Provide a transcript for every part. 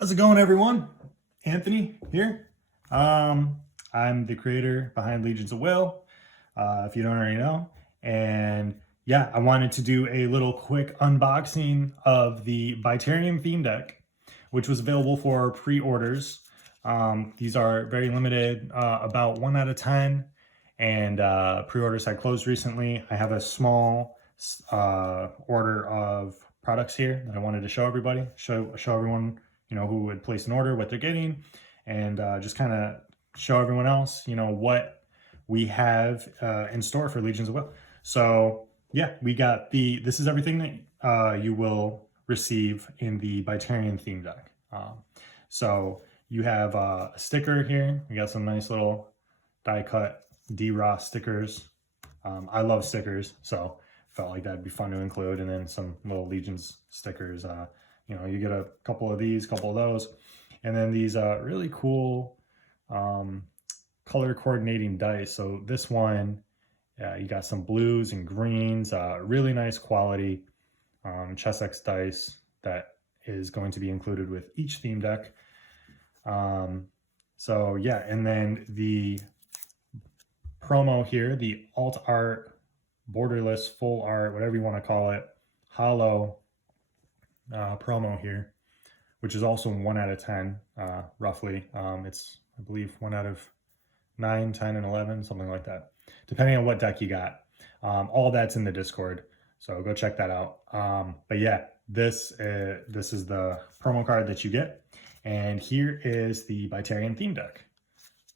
How's it going, everyone? Anthony here. I'm the creator behind Legions of Will, if you don't already know. And yeah, I wanted to do a little quick unboxing of the Biterrian Theme Deck, which was available for pre-orders. These are very limited, about 1 out of 10, and pre-orders had closed recently. I have a small order of products here that I wanted to show everybody, show everyone who would place an order, what they're getting, and just kind of show everyone else, what we have in store for Legions of Will. So yeah, we got this is everything that you will receive in the Biterrian theme deck. So you have a sticker here. We got some nice little die cut D-Raw stickers. I love stickers, so felt like that'd be fun to include, and then some little Legions stickers. You get a couple of these, couple of those, and then these really cool color coordinating dice. So this one, you got some blues and greens, really nice quality Chessex dice that is going to be included with each theme deck. So yeah, and then the promo here, the alt art, borderless, full art, whatever you want to call it, hollow promo here, which is also 1 out of 10, roughly. It's, I believe, 1 out of 9, 10, and 11, something like that, depending on what deck you got. All that's in the Discord, so go check that out. But yeah, this is the promo card that you get, and here is the Biterrian theme deck.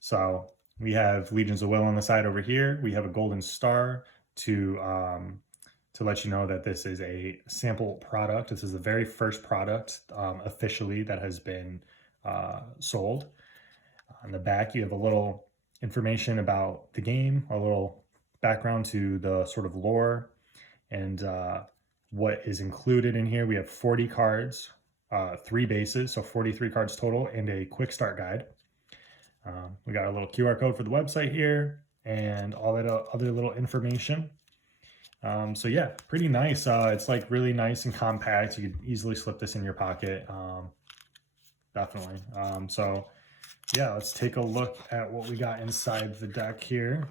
So we have Legions of Will on the side over here. We have a golden star to let you know that this is a sample product. This is the very first product officially that has been sold. On the back, you have a little information about the game, a little background to the sort of lore, and what is included in here. We have 40 cards, 3 bases, so 43 cards total, and a quick start guide. We got a little QR code for the website here, and all that other little information. So yeah, pretty nice. It's like really nice and compact. You could easily slip this in your pocket. Definitely. So yeah, let's take a look at what we got inside the deck here.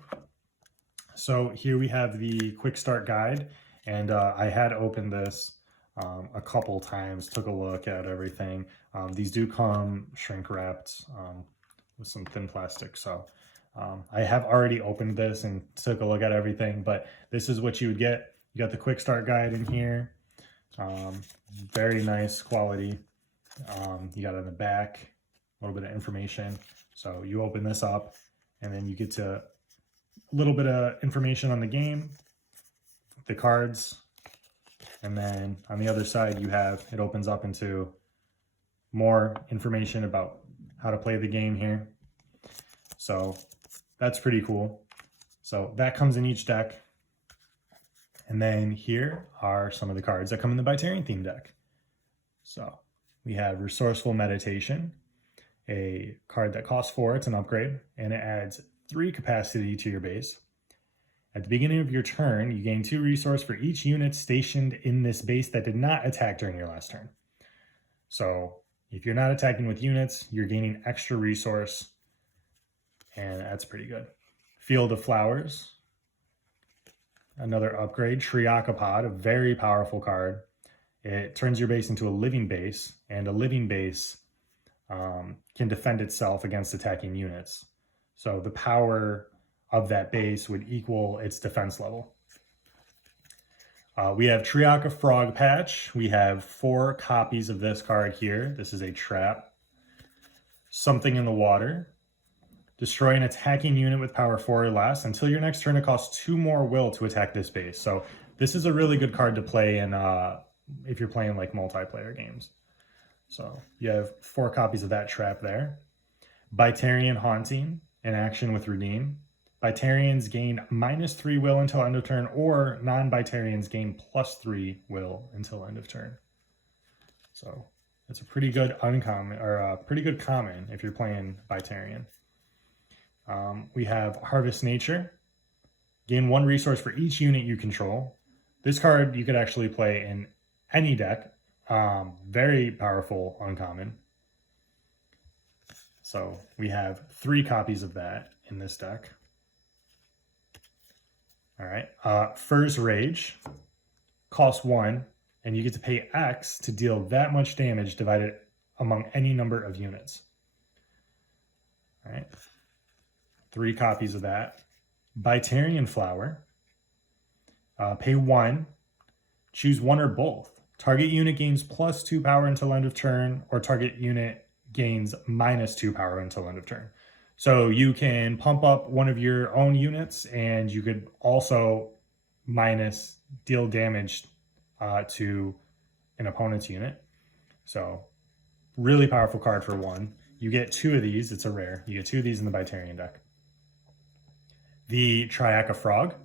So here we have the quick start guide, and I had opened this a couple times, took a look at everything. These do come shrink wrapped with some thin plastic, so I have already opened this and took a look at everything, but this is what you would get. You got the quick start guide in here. Very nice quality. You got it in the back, a little bit of information. So you open this up, and then you get to a little bit of information on the game, the cards, and then on the other side it opens up into more information about how to play the game here. So that's pretty cool. So that comes in each deck. And then here are some of the cards that come in the Biterrian theme deck. So we have Resourceful Meditation, a card that costs 4, it's an upgrade, and it adds 3 capacity to your base. At the beginning of your turn, you gain 2 resource for each unit stationed in this base that did not attack during your last turn. So if you're not attacking with units, you're gaining extra resource, and that's pretty good. Field of Flowers, another upgrade. Triacopod, a very powerful card. It turns your base into a living base, and a living base can defend itself against attacking units. So the power of that base would equal its defense level. We have Triaca Frog Patch. We have 4 copies of this card here. This is a trap. Something in the Water. Destroy an attacking unit with power 4 or less. Until your next turn, it costs 2 more will to attack this base. So this is a really good card to play in if you're playing like multiplayer games. So you have 4 copies of that trap there. Biterrian Haunting, in action with Redeem. Biterrians gain -3 will until end of turn, or non-Biterrians gain +3 will until end of turn. So it's a pretty good uncommon, or a pretty good common if you're playing Biterrian. We have Harvest Nature. Gain 1 resource for each unit you control. This card you could actually play in any deck. Very powerful uncommon. So we have 3 copies of that in this deck. All right. Fur's Rage costs 1, and you get to pay X to deal that much damage divided among any number of units. All right. 3 copies of that. Biterrian Flower. Pay 1. Choose 1 or both. Target unit gains +2 power until end of turn, or target unit gains -2 power until end of turn. So you can pump up one of your own units, and you could also deal damage to an opponent's unit. So really powerful card for 1. You get 2 of these. It's a rare. You get 2 of these in the Biterrian deck. The Triaca Frog.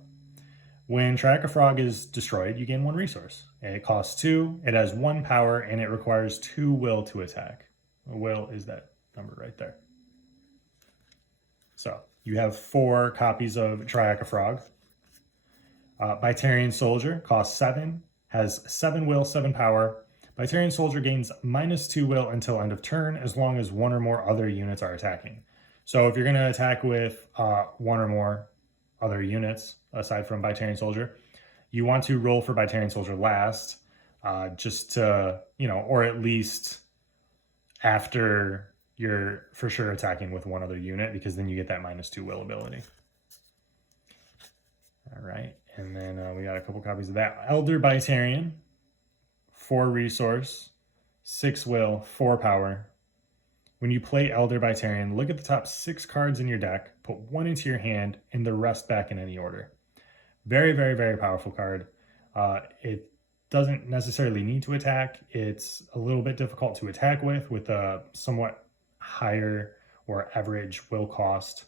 When Triaca Frog is destroyed, you gain 1 resource. It costs 2, it has 1 power, and it requires 2 will to attack. Will is that number right there. So you have 4 copies of Triaca Frog. Biterrian Soldier costs 7, has 7 will, 7 power. Biterrian Soldier gains -2 will until end of turn, as long as 1 or more other units are attacking. So if you're going to attack with 1 or more other units, aside from Biterrian Soldier, you want to roll for Biterrian Soldier last, just to, or at least after you're for sure attacking with 1 other unit, because then you get that -2 will ability. All right, and then we got a couple copies of that. Elder Biterrian, 4 resource, 6 will, 4 power. When you play Elder Biterrian, look at the top 6 cards in your deck, put 1 into your hand, and the rest back in any order. Very, very, very powerful card. It doesn't necessarily need to attack. It's a little bit difficult to attack with a somewhat higher or average will cost,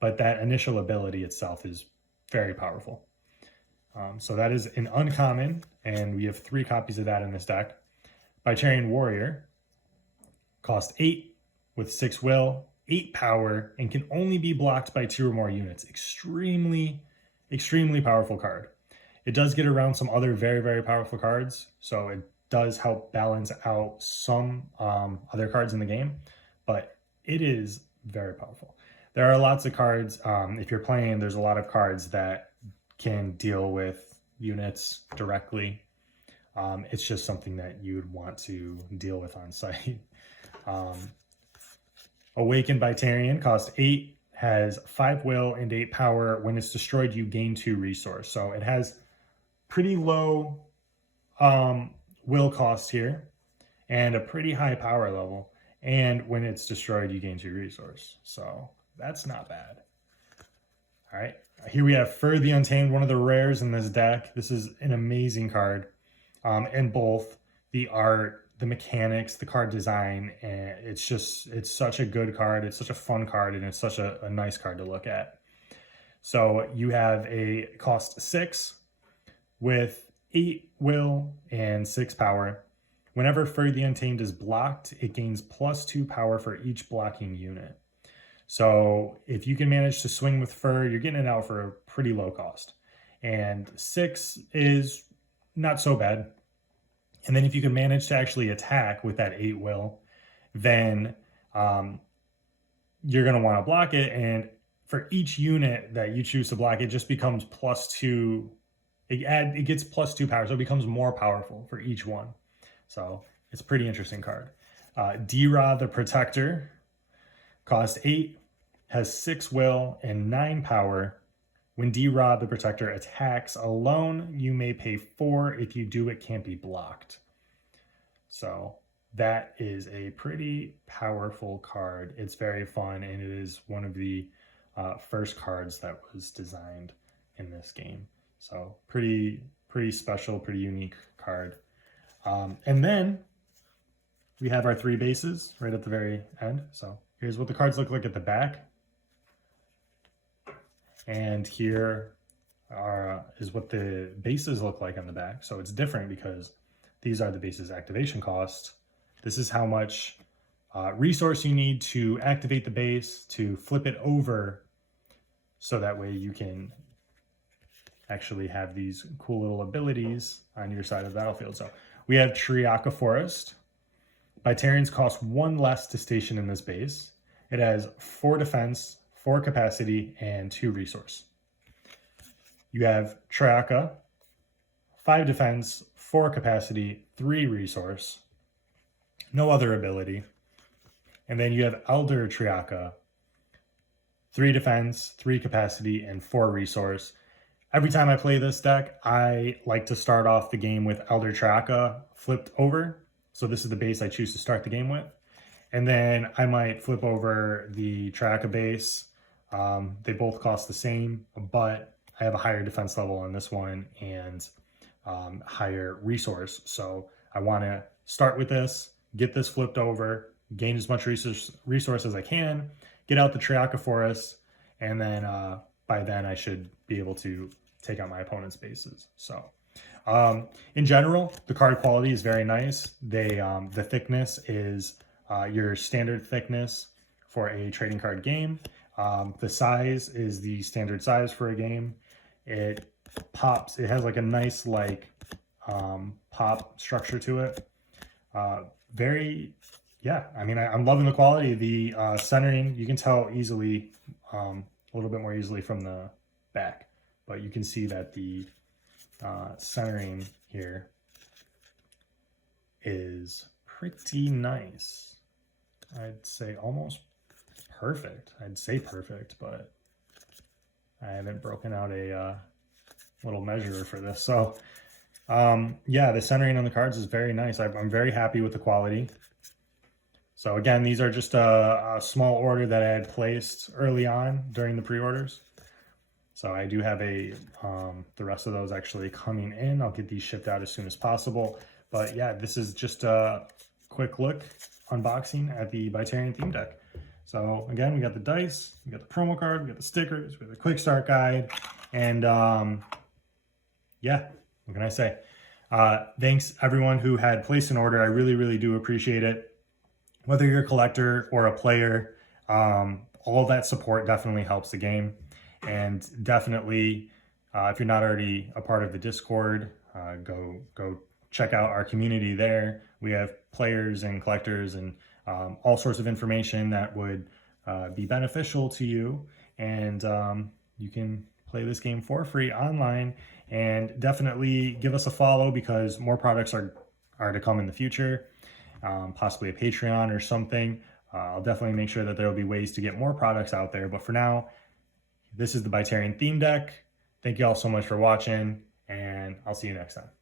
but that initial ability itself is very powerful. So that is an uncommon, and we have 3 copies of that in this deck. Biterrian Warrior cost 8 with 6 will, 8 power, and can only be blocked by 2 or more units. Extremely, extremely powerful card. It does get around some other very, very powerful cards, so it does help balance out some other cards in the game, but it is very powerful. There are lots of cards, if you're playing, there's a lot of cards that can deal with units directly. It's just something that you would want to deal with on site. Awakened Biterrian costs 8, has 5 will and 8 power. When it's destroyed, you gain 2 resource. So it has pretty low will cost here and a pretty high power level. And when it's destroyed, you gain 2 resource. So that's not bad. All right, here we have Fur the Untamed, one of the rares in this deck. This is an amazing card. And both the art, the mechanics, the card design, and it's such a good card. It's such a fun card, and it's such a nice card to look at. So you have a cost 6 with 8 will and 6 power. Whenever Fur the Untamed is blocked, it gains +2 power for each blocking unit. So if you can manage to swing with Fur, you're getting it out for a pretty low cost. And 6 is not so bad. And then if you can manage to actually attack with that 8 will, then you're going to want to block it. And for each unit that you choose to block, it just becomes +2. It gets +2 power, so it becomes more powerful for each one. So it's a pretty interesting card. D-Ra the Protector costs 8, has 6 will and 9 power. When D-Ra the Protector attacks alone, you may pay 4. If you do, it can't be blocked. So that is a pretty powerful card. It's very fun, and it is one of the first cards that was designed in this game. So pretty special, pretty unique card. And then we have our 3 bases right at the very end. So here's what the cards look like at the back. And here is what the bases look like on the back. So it's different because these are the base's activation cost. This is how much resource you need to activate the base, to flip it over, so that way you can actually have these cool little abilities on your side of the battlefield. So we have Triaca Forest. Biterrians cost 1 less to station in this base. It has 4 defense, 4 capacity, and 2 resource. You have Triaka, 5 defense, 4 capacity, 3 resource, no other ability. And then you have Elder Triaka, 3 defense, 3 capacity, and 4 resource. Every time I play this deck, I like to start off the game with Elder Triaka flipped over. So this is the base I choose to start the game with. And then I might flip over the Triaka base. They both cost the same, but I have a higher defense level on this one and higher resource. So I want to start with this, get this flipped over, gain as much resource as I can, get out the Triaka Forest, and then by then I should be able to take out my opponent's bases. So in general, the card quality is very nice. The thickness is your standard thickness for a trading card game. The size is the standard size for a game. It pops, it has like a nice pop structure to it. I mean, I'm loving the quality. The centering, you can tell easily, a little bit more easily from the back, but you can see that the centering here is pretty nice. I'd say almost perfect. I'd say perfect, but I haven't broken out a little measurer for this. So yeah, the centering on the cards is very nice. I'm very happy with the quality. So again, these are just a small order that I had placed early on during the pre-orders. So I do have the rest of those actually coming in. I'll get these shipped out as soon as possible. But yeah, this is just a quick look unboxing at the Biterrian Theme Deck. So again, we got the dice, we got the promo card, we got the stickers, we got the quick start guide, and yeah, what can I say? Thanks everyone who had placed an order. I really, really do appreciate it. Whether you're a collector or a player, all that support definitely helps the game. And definitely, if you're not already a part of the Discord, go check out our community there. We have players and collectors and all sorts of information that would be beneficial to you. And you can play this game for free online. And definitely give us a follow because more products are to come in the future. Possibly a Patreon or something. I'll definitely make sure that there will be ways to get more products out there. But for now, this is the Biterrian Theme Deck. Thank you all so much for watching, and I'll see you next time.